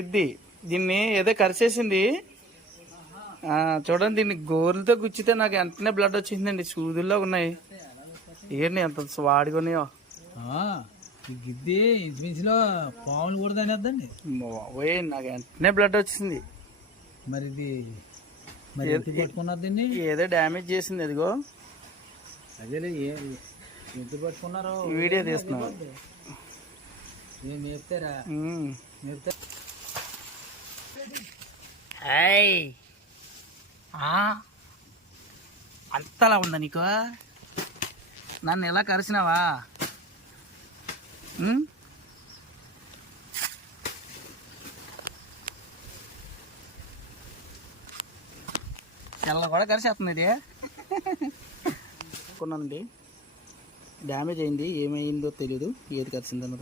ఇది దీన్ని ఏదో కరిచేసింది. చూడండి, దీన్ని గోరులతో గుచ్చితే నాకు వెంటనే బ్లడ్ వచ్చిందండి. సూదుల్లో ఉన్నాయి. ఏంటి ఎంత వాడికొన్నాయో. గిద్ది ఇంచుమించులో పాములు కూడా తినేద్దండి. ఓయ్ నాకు వెంటనే బ్లడ్ వచ్చింది. మరి ఇది మరి ఎంత పట్టుకున్నారు దీన్ని? ఏదో డ్యామేజ్ చేసింది. అదిగో అదేలే ఎంత పట్టుకున్నారో వీడియో తీస్తున్నావు. ఏం మేపుతారా? మేపుతా. అంతలా ఉందా నీకు? నన్ను ఎలా కరిచినావా? తెల్ల కూడా కరిచేస్తుంది ఇది. కొన్నానండి, డ్యామేజ్ అయింది. ఏమైందో తెలీదు, ఏది కరిచిందన్నది.